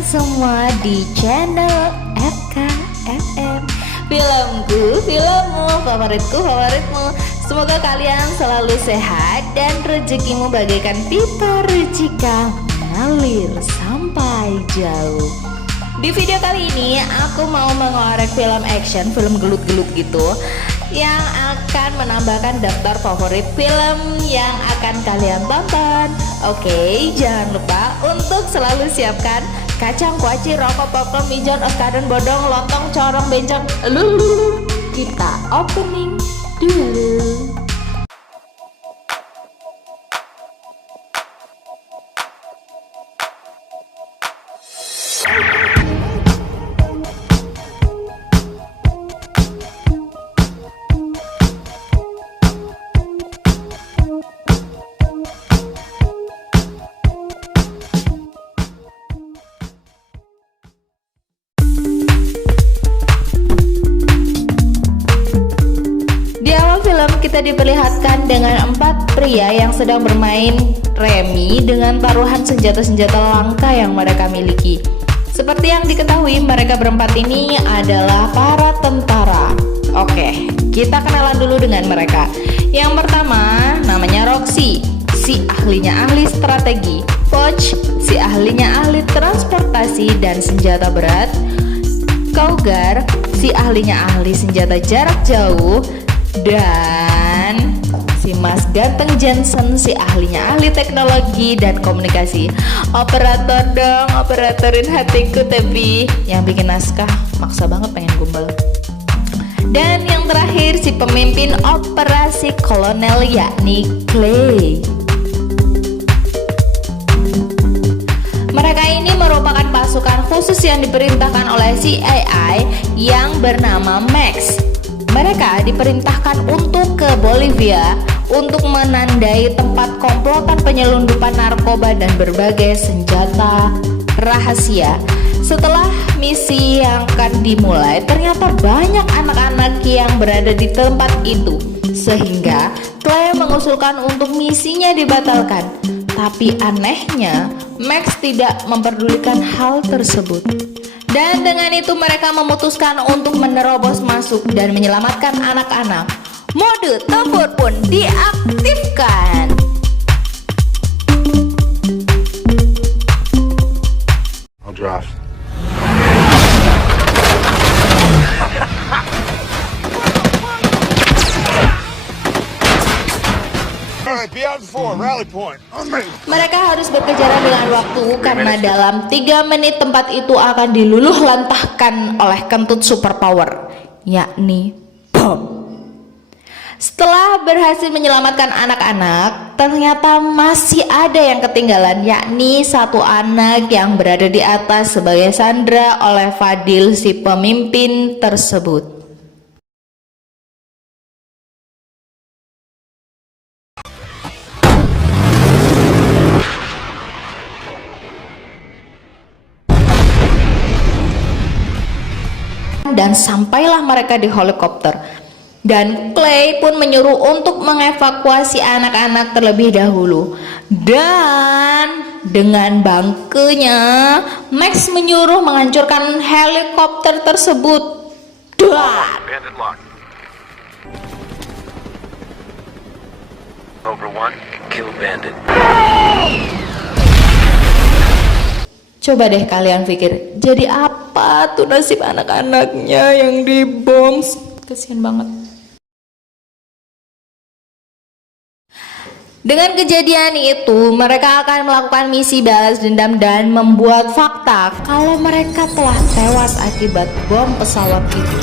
kalian semua di channel FKFM. Filmku, filmmu, favoritku, favoritmu. Semoga kalian selalu sehat dan rezekimu bagaikan pipa rejika mengalir sampai jauh. Di video kali ini aku mau mengorek film action, film gelut-gelut gitu, yang akan menambahkan daftar favorit film yang akan kalian tonton. Oke, jangan lupa untuk selalu siapkan kacang, kuaci, rokok, popcorn, mijon, oskadon, bodong, lontong, corong, bencong. Lulu, kita opening dulu. Kita diperlihatkan dengan 4 pria yang sedang bermain remi dengan taruhan senjata-senjata langka yang mereka miliki. Seperti yang diketahui, mereka berempat ini adalah para tentara. Oke, kita kenalan dulu dengan mereka. Yang pertama namanya Roxy, si ahlinya ahli strategi. Poch, si ahlinya ahli transportasi dan senjata berat. Cougar, si ahlinya ahli senjata jarak jauh. Dan si Mas Ganteng Jensen, si ahlinya ahli teknologi dan komunikasi. Operator dong, operatorin hatiku, tapi yang bikin naskah maksa banget pengen gombal. Dan yang terakhir si pemimpin operasi kolonel, yakni Clay. Mereka ini merupakan pasukan khusus yang diperintahkan oleh CIA yang bernama Max. Mereka diperintahkan untuk ke Bolivia untuk menandai tempat komplotan penyelundupan narkoba dan berbagai senjata rahasia. Setelah misi yang akan dimulai, ternyata banyak anak-anak yang berada di tempat itu, sehingga Clay mengusulkan untuk misinya dibatalkan. Tapi anehnya, Max tidak memperdulikan hal tersebut. Dan dengan itu mereka memutuskan untuk menerobos masuk dan menyelamatkan anak-anak. Mode tempur pun diaktifkan. I'll draft. Mereka harus berkejaran dengan waktu karena dalam 3 menit tempat itu akan diluluh lantahkan oleh kentut superpower, yakni bom. Setelah berhasil menyelamatkan anak-anak, ternyata masih ada yang ketinggalan, yakni satu anak yang berada di atas sebagai sandera oleh Fadil, si pemimpin tersebut. Dan sampailah mereka di helikopter. Dan Clay pun menyuruh untuk mengevakuasi anak-anak terlebih dahulu. Dan dengan bangkenya, Max menyuruh menghancurkan helikopter tersebut. Cobra 1, kill bandit. Coba deh kalian pikir, jadi apa tuh nasib anak-anaknya yang dibom? Kasian banget. Dengan kejadian itu, mereka akan melakukan misi balas dendam dan membuat fakta kalau mereka telah tewas akibat bom pesawat itu.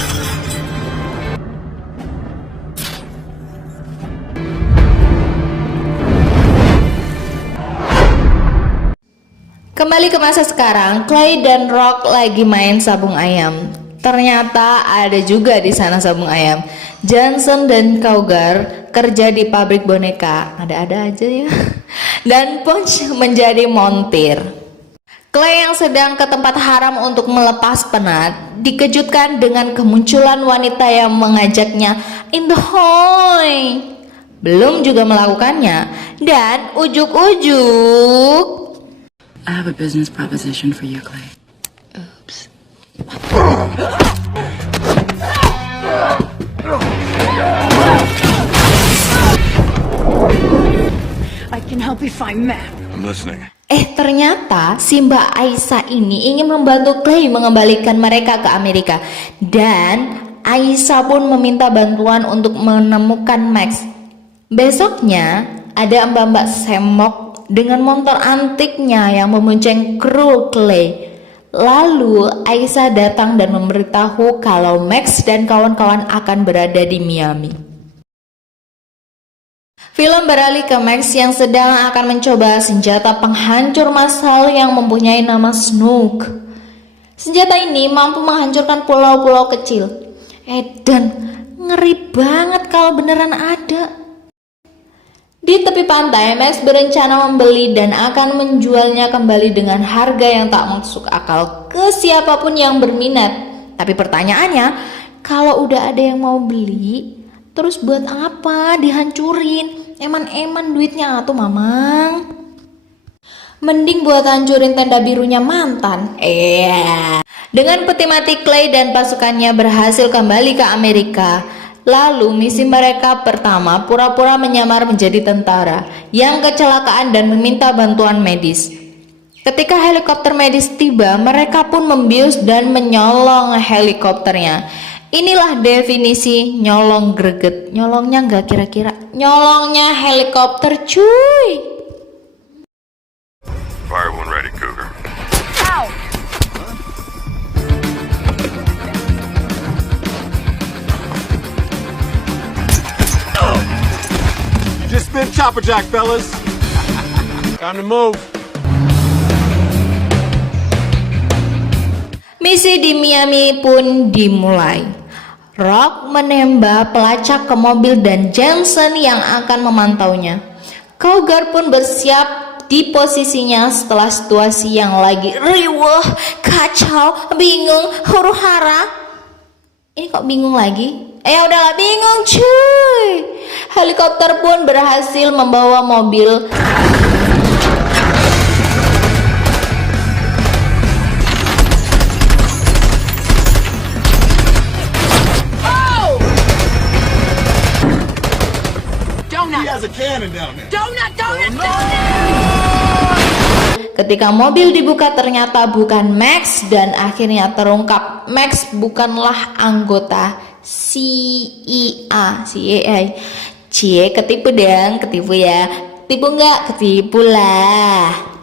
Kembali ke masa sekarang, Clay dan Rock lagi main sabung ayam. Ternyata ada juga di sana sabung ayam. Johnson dan Cougar kerja di pabrik boneka, ada-ada aja ya. Dan Punch menjadi montir. Clay yang sedang ke tempat haram untuk melepas penat dikejutkan dengan kemunculan wanita yang mengajaknya in the hall. Belum juga melakukannya, dan ujuk-ujuk I have a business proposition for you, Clay. I can help you find Matt. I'm listening. Ternyata si Mbak Aisyah ini ingin membantu Clay mengembalikan mereka ke Amerika. Dan Aisyah pun meminta bantuan untuk menemukan Max. Besoknya ada mbak-mbak semok dengan motor antiknya yang membonceng kru Clay. Lalu Aisyah datang dan memberitahu kalau Max dan kawan-kawan akan berada di Miami. Film beralih ke Max yang sedang akan mencoba senjata penghancur massal yang mempunyai nama Snook. Senjata ini mampu menghancurkan pulau-pulau kecil. Dan ngeri banget kalau beneran ada. Di tepi pantai, Max berencana membeli dan akan menjualnya kembali dengan harga yang tak masuk akal ke siapapun yang berminat. Tapi pertanyaannya, kalau udah ada yang mau beli, terus buat apa dihancurin? Eman-eman duitnya tuh mamang. Mending buat hancurin tenda birunya mantan. Dengan peti mati Clay dan pasukannya berhasil kembali ke Amerika. Lalu misi mereka pertama pura-pura menyamar menjadi tentara yang kecelakaan dan meminta bantuan medis. Ketika helikopter medis tiba, mereka pun membius dan menyolong helikopternya. Inilah definisi nyolong greget. Nyolongnya enggak kira-kira? Nyolongnya helikopter cuy. Fire one ready, Cougar. Ow! Just spin chopper jack, fellas. Time to move. Misi di Miami pun dimulai. Rock menembak pelacak ke mobil dan Jensen yang akan memantaunya. Cougar pun bersiap di posisinya setelah situasi yang lagi riweh, kacau, bingung, huru-hara. Ini kok bingung lagi? Ya udahlah, bingung cuy. Helikopter pun berhasil membawa mobil He has a cannon down there. Donut! Ketika mobil dibuka ternyata bukan Max dan akhirnya terungkap Max bukanlah anggota CIA. Cie, ketipu dong, ketipu ya. Ketipu nggak? Ketipu lah.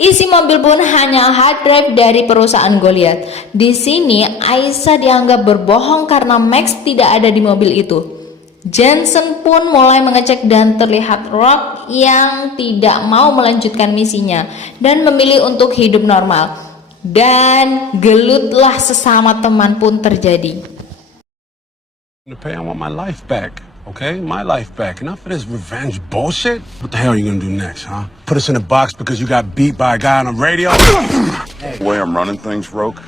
Isi mobil pun hanya hard drive dari perusahaan Goliath. Di sini Aisyah dianggap berbohong karena Max tidak ada di mobil itu. Jensen pun mulai mengecek dan terlihat Rock yang tidak mau melanjutkan misinya dan memilih untuk hidup normal. Dan gelutlah sesama teman pun terjadi. To pay, I want my life back. Okay, my life back. Enough of this revenge bullshit. What the hell are you gonna do next, huh? Put us in a box because you got beat by a guy on the radio? The way I'm running things, Roke.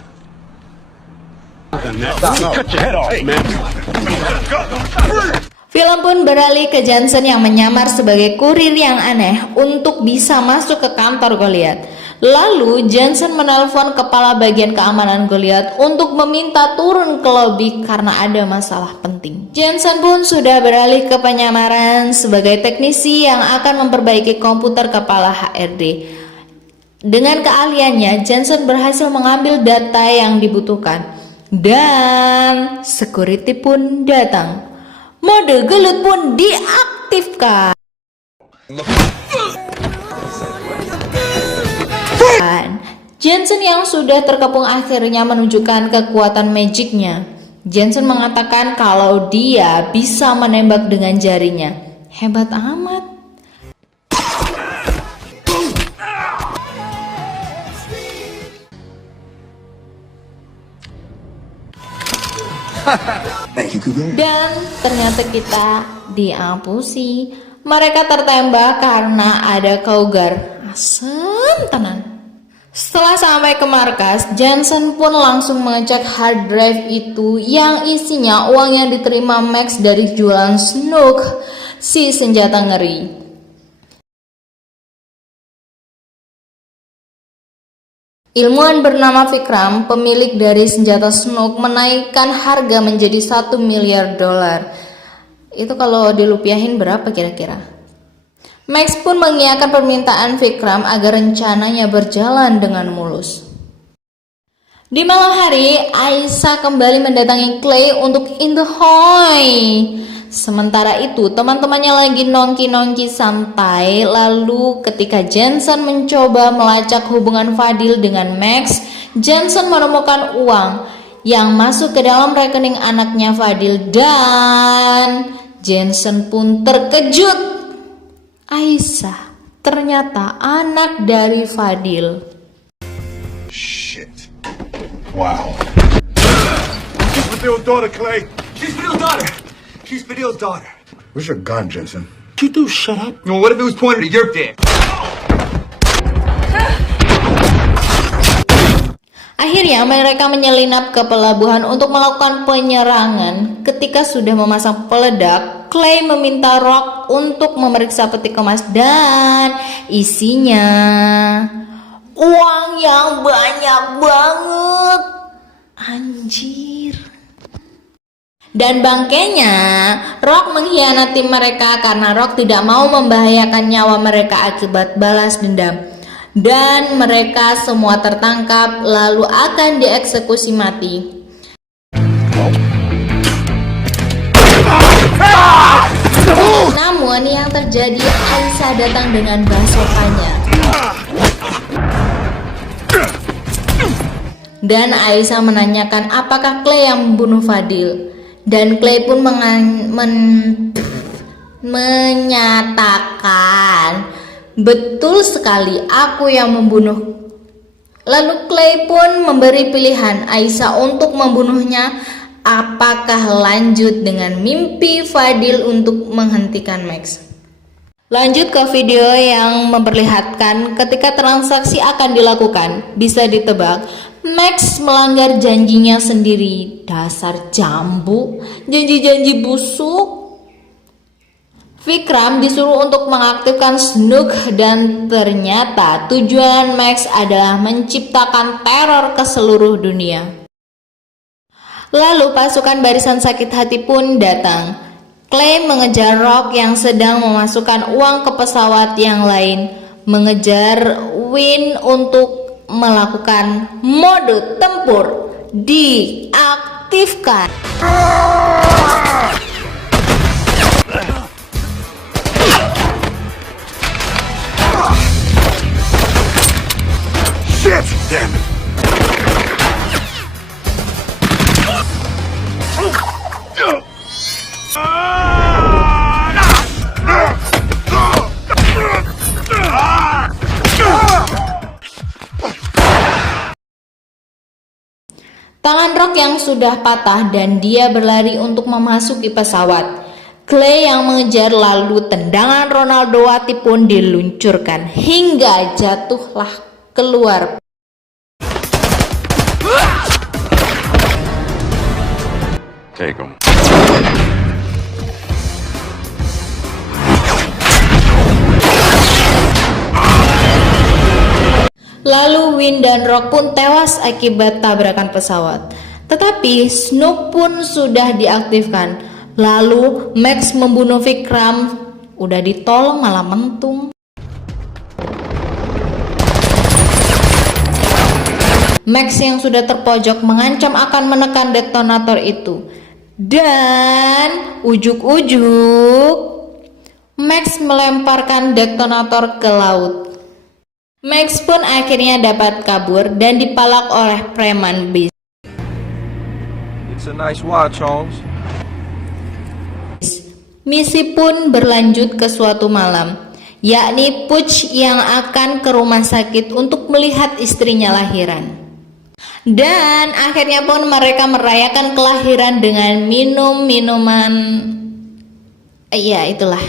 Cut your head off, man. Film pun beralih ke Jensen yang menyamar sebagai kurir yang aneh untuk bisa masuk ke kantor Goliath. Lalu Jensen menelpon kepala bagian keamanan Goliath untuk meminta turun ke lobi karena ada masalah penting. Jensen pun sudah beralih ke penyamaran sebagai teknisi yang akan memperbaiki komputer kepala HRD. Dengan keahliannya, Jensen berhasil mengambil data yang dibutuhkan. Dan security pun datang. Mode gelut pun diaktifkan. Jensen yang sudah terkepung akhirnya menunjukkan kekuatan magicnya. Jensen mengatakan kalau dia bisa menembak dengan jarinya. Hebat amat. Dan ternyata kita diampusi. Mereka tertembak karena ada Cougar. Asem tenan. Setelah sampai ke markas, Jensen pun langsung mengecek hard drive itu yang isinya uang yang diterima Max dari jualan Snook, si senjata ngeri. Ilmuwan bernama Vikram, pemilik dari senjata Snook, menaikkan harga menjadi $1 miliar. Itu kalau dirupiahin berapa kira-kira? Max pun mengiyakan permintaan Vikram agar rencananya berjalan dengan mulus. Di malam hari, Aisyah kembali mendatangi Clay untuk in the hoy. Sementara itu, teman-temannya lagi nongki-nongki santai. Lalu ketika Jensen mencoba melacak hubungan Fadil dengan Max, Jensen menemukan uang yang masuk ke dalam rekening anaknya Fadil dan Jensen pun terkejut. Aisyah ternyata anak dari Fadil. Shit. Wow. She's Fadil's daughter, Clay. She's Fadil's daughter. She's Fadil's daughter. Where's your gun, Jensen? You do shut up. Well, what if it was pointed at your dick? Akhirnya mereka menyelinap ke pelabuhan untuk melakukan penyerangan. Ketika sudah memasang peledak, Clay meminta Rock untuk memeriksa peti kemas dan isinya uang yang banyak banget. Anjir. Dan bangkainya, Rock mengkhianati mereka karena Rock tidak mau membahayakan nyawa mereka akibat balas dendam. Dan mereka semua tertangkap lalu akan dieksekusi mati. Namun yang terjadi, Aisyah datang dengan basokannya. Dan Aisyah menanyakan apakah Clay yang membunuh Fadil. Dan Clay pun menyatakan, betul sekali, aku yang membunuh. Lalu Clay pun memberi pilihan Aisyah untuk membunuhnya, apakah lanjut dengan mimpi Fadil untuk menghentikan Max. Lanjut ke video yang memperlihatkan ketika transaksi akan dilakukan. Bisa ditebak, Max melanggar janjinya sendiri. Dasar jambu, janji-janji busuk. Vikram disuruh untuk mengaktifkan Snook dan ternyata tujuan Max adalah menciptakan teror ke seluruh dunia. Lalu pasukan barisan sakit hati pun datang. Clay mengejar Rock yang sedang memasukkan uang ke pesawat yang lain, mengejar Win untuk melakukan mode tempur diaktifkan. Shit! Damn it. Tangan Rock yang sudah patah dan dia berlari untuk memasuki pesawat. Clay yang mengejar, lalu tendangan Ronaldo Wati pun diluncurkan hingga jatuhlah keluar. Take him. Lalu Win dan Rock pun tewas akibat tabrakan pesawat. Tetapi Snook pun sudah diaktifkan. Lalu Max membunuh Vikram. Udah ditolong malah mentung. Max yang sudah terpojok mengancam akan menekan detonator itu. Dan ujuk-ujuk Max melemparkan detonator ke laut. Max pun akhirnya dapat kabur dan dipalak oleh preman bis. It's a nice watch, Holmes. Misi pun berlanjut ke suatu malam, yakni Putch yang akan ke rumah sakit untuk melihat istrinya lahiran. Dan akhirnya pun mereka merayakan kelahiran dengan minum minuman. Iya, itulah.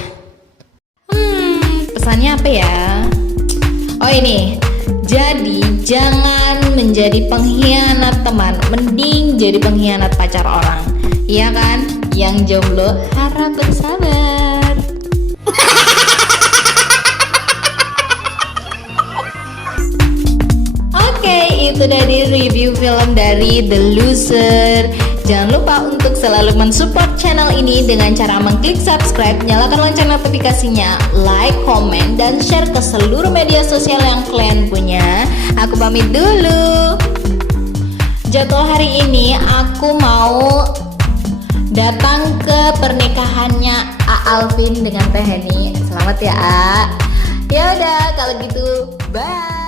Pesannya apa ya? Oh ini, jadi jangan menjadi pengkhianat teman, mending jadi pengkhianat pacar orang. Iya kan? Yang jomblo harap bersabar. Oke, sudah di review film dari The Loser. Jangan lupa untuk selalu mensupport channel ini dengan cara mengklik subscribe, nyalakan lonceng notifikasinya, like, komen, dan share ke seluruh media sosial yang kalian punya. Aku pamit dulu. Jadwal hari ini aku mau datang ke pernikahannya A Alvin dengan Teh Heni. Selamat ya A. Ya udah kalau gitu, bye.